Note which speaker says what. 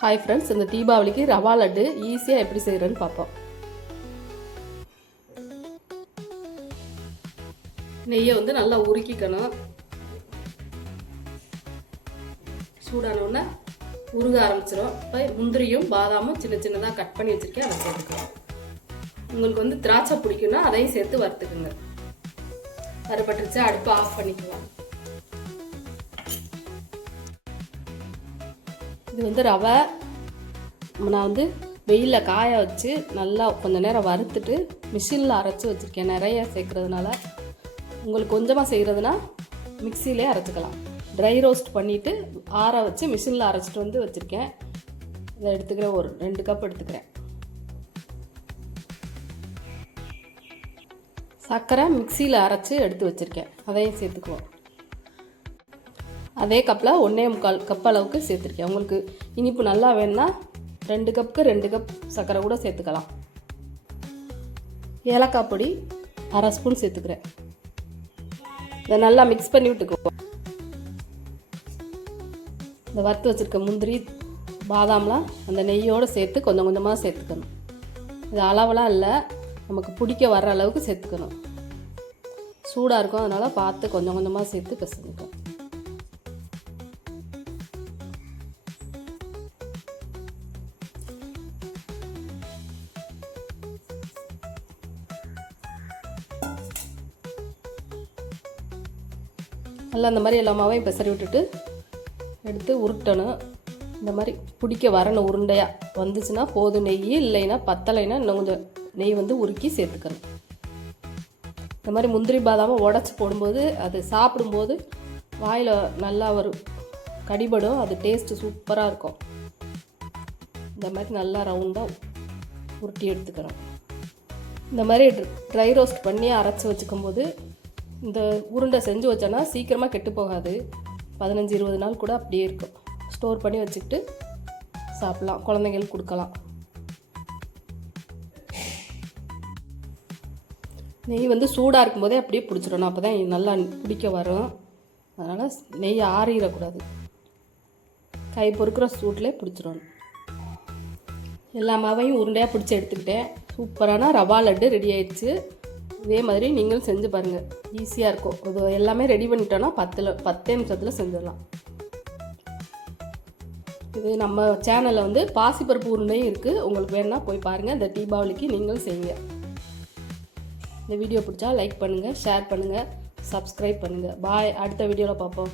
Speaker 1: Hi friends இந்த தீபாவளிக்கு ரவா லட்டு ஈஸியாக எப்படி செய்கிறேன்னு பார்ப்போம். நெய்யை வந்து நல்லா உருக்கிக்கணும். சூடானோடனே உருக ஆரம்பிச்சிடும் இப்போ முந்திரியும் பாதாமும் சின்ன சின்னதாக கட் பண்ணி வச்சுருக்கேன். அதை சேர்த்துக்கலாம். உங்களுக்கு வந்து திராட்சை பிடிக்குன்னா அதையும் சேர்த்து வறுத்துக்குங்க. வறுபட்டுருச்சு அடுப்பை ஆஃப் பண்ணிக்கலாம். இது வந்து ரவை. நான் வந்து வெயிலில் காய வச்சு நல்லா கொஞ்ச நேரம் வறுத்துட்டு மிஷினில் அரைச்சி வச்சுருக்கேன். நிறைய சேர்க்குறதுனால உங்களுக்கு கொஞ்சமாக செய்கிறதுனா மிக்சிலே அரைச்சிக்கலாம். ட்ரை ரோஸ்ட் பண்ணிவிட்டு ஆற வச்சு மிஷினில் அரைச்சிட்டு வந்து வச்சுருக்கேன். இதை எடுத்துக்கிறேன் ஒரு ரெண்டு கப் எடுத்துக்கிறேன். சர்க்கரை மிக்சியில் அரைச்சி எடுத்து வச்சுருக்கேன். அதையும் சேர்த்துக்குவோம். அதே கப்பில் ஒன்றே முக்கால் கப் அளவுக்கு சேர்த்துருக்கேன். உங்களுக்கு இனிப்பு நல்லா வேணும்னா ரெண்டு கப்புக்கு ரெண்டு கப் சர்க்கரை கூட சேர்த்துக்கலாம். ஏலக்காய் பொடி அரை ஸ்பூன் சேர்த்துக்கிறேன். இதை நல்லா மிக்ஸ் பண்ணி விட்டுக்குவோம் இந்த வறுத்து வச்சுருக்க முந்திரி பாதாம்லாம் அந்த நெய்யோடு சேர்த்து கொஞ்சம் கொஞ்சமாக சேர்த்துக்கணும். இது அளவெல்லாம் இல்லை நமக்கு பிடிக்க வர்ற அளவுக்கு சேர்த்துக்கணும். சூடாக இருக்கும் அதனால் பார்த்து கொஞ்சம் கொஞ்சமாக சேர்த்து பிசைஞ்சுக்கணும் நல்லா அந்த மாதிரி எல்லா மாவையும் பெசரி விட்டுட்டு எடுத்து உருட்டணும். இந்த மாதிரி பிடிக்க வரணும் உருண்டையாக வந்துச்சுன்னா போதும் நெய் இல்லைன்னா பத்தலைன்னா இன்னும் கொஞ்சம் நெய் வந்து உருக்கி சேர்த்துக்கணும். இந்த மாதிரி முந்திரி பாதாமை உடச்சி போடும்போது அது சாப்பிடும்போது வாயில் நல்லா ஒரு கடிபடும் அது டேஸ்ட்டு சூப்பராக இருக்கும். இந்த மாதிரி நல்லா ரவுண்டாக உருட்டி எடுத்துக்கிறோம் இந்த மாதிரி ட்ரை ரோஸ்ட் பண்ணி அரைச்சி வச்சுக்கும்போது இந்த உருண்டை செஞ்சு வச்சோன்னா சீக்கிரமாக கெட்டு போகாது. பதினஞ்சு இருபது நாள் கூட அப்படியே இருக்கும். ஸ்டோர் பண்ணி வச்சுக்கிட்டு சாப்பிட்லாம். குழந்தைங்களுக்கு கொடுக்கலாம். நெய் வந்து சூடாக இருக்கும்போதே அப்படியே பிடிச்சிடணும். அப்போ தான் நல்லா பிடிக்க வரும். அதனால் நெய் ஆறிடக்கூடாது. கை பொறுக்கிற சூட்டிலே பிடிச்சிடணும். எல்லா மாவையும் உருண்டையாக பிடிச்சி எடுத்துக்கிட்டேன். சூப்பரான ரவா லட்டு ரெடி ஆயிடுச்சு. இதே மாதிரி நீங்களும் செஞ்சு பாருங்கள் ஈஸியாக இருக்கும். இது எல்லாமே ரெடி பண்ணிட்டோன்னா பத்தில் பத்தே நிமிஷத்தில் செஞ்சிடலாம். இது நம்ம சேனலில் வந்து பாசிப்பருப்பு உருண்டையும் இருக்குது உங்களுக்கு வேணால் போய் பாருங்கள் இந்த தீபாவளிக்கு நீங்களும் செய்யுங்க. இந்த வீடியோ பிடிச்சா லைக் பண்ணுங்கள் ஷேர் பண்ணுங்கள் சப்ஸ்கிரைப் பண்ணுங்கள் பாய் அடுத்த வீடியோவில் பார்ப்போம்.